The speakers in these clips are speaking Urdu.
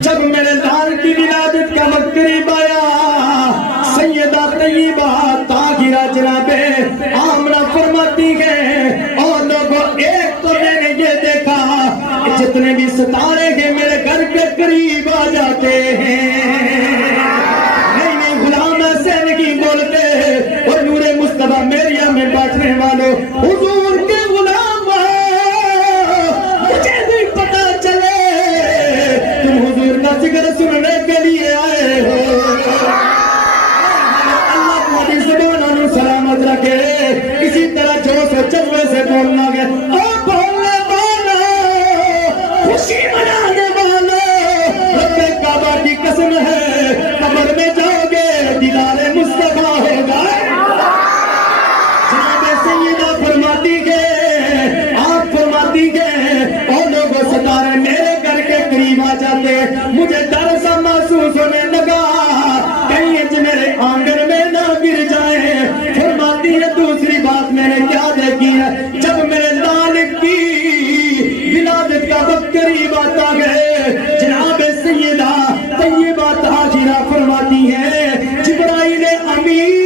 جب میرے لال کی ولادت کا وقت قریب آیا، سیدہ طیبہ طاہرہ جناب آمنہ فرماتی ہے، اور لوگوں ایک تو میں نے یہ دیکھا کہ جتنے بھی ستارے ہیں میرے گھر کے قریب آ جاتے ہیں۔ نہیں غلام ایسے نہیں بولتے، اور نور مصطفیٰ میریا میں بیٹھنے والوں حضور کے غلام ذکر سننے کے لیے آئے ہو۔ اللہ تمہاری زبانوں سلامت رکھے، اسی طرح جوش و جذبے سے بولنا گے، اور بولنے والوں، خوشی منانے والوں، رب کعبہ کی قسم ہے قبر میں جاؤ گے دیدار مصطفیٰ ہوگا۔ جناب سیدہ فرماتی ہے، آپ فرماتی ہے، اور لوگوں ستارے میرے گھر کے قریب آ جاتے، مجھے ڈر سا محسوس ہونے لگا کہیں میرے آنگن میں نہ گر جائیں۔ فرماتی ہے دوسری بات میں نے کیا دیکھی ہے، جب میرے لال کی ولادت کا وقت قریب آتا ہے، جناب سیدہ طیبہ طاہرہ فرماتی ہے جبرائیل امین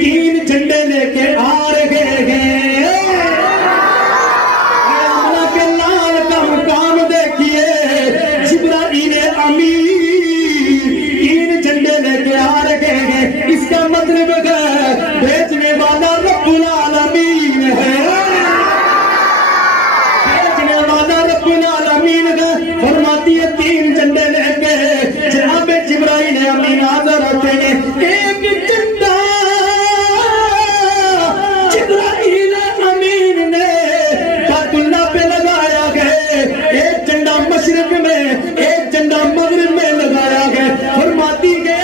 تین جھنڈے لے کے آ رہے ہیں۔ اس کا مطلب ہے بیچنے والا رب العالمین ہے، بیچنے والا رب العالمین ہے۔ فرماتی ہے تین جھنڈے لے کے جناب جبرائیل امین حاضر ہوتے ہیں۔ ایک جھنڈا جبرائیل امین نے بیت اللہ پہ لگایا گیا، ایک جھنڈا مشرق میں، ایک جھنڈا مغرب میں لگایا گیا۔ فرماتی ہے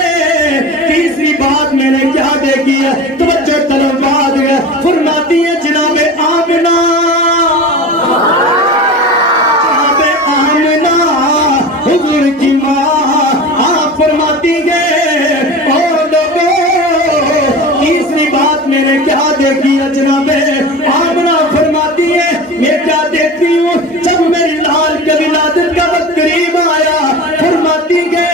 تیسری بات میں نے کیا دیکھی ہے، توجہ طلب بات ہے۔ فرماتی ہے جناب آمنہ، جناب آمنہ حضور کی ماں، آپ فرماتی ہے اور لوگوں تیسری بات میں نے کیا دیکھی ہے، جناب آمنہ فرماتی ہے میں کیا دیکھتی ہوں، جب میری لال کے ولادت کا وقت قریب آیا، فرماتی ہے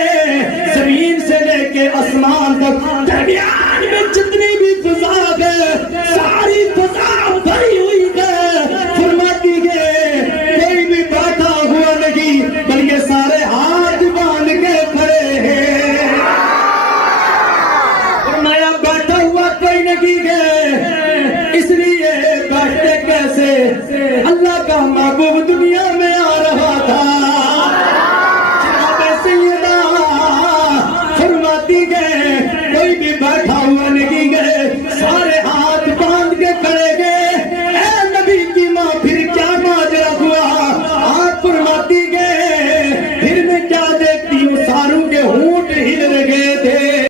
زمین سے لے کے آسمان تک درمیان میں جتنی بھی فضا ہے ساری فضا بھری ہوئی ہے۔ فرماتی ہے کوئی بھی بیٹھا ہوا نہیں بلکہ سارے ہاتھ باندھ کے کھڑے ہیں۔ فرمایا بیٹھا ہوا کوئی نہیں ہے، اس لیے بیٹھتے کیسے، اللہ کا محبوب دنیا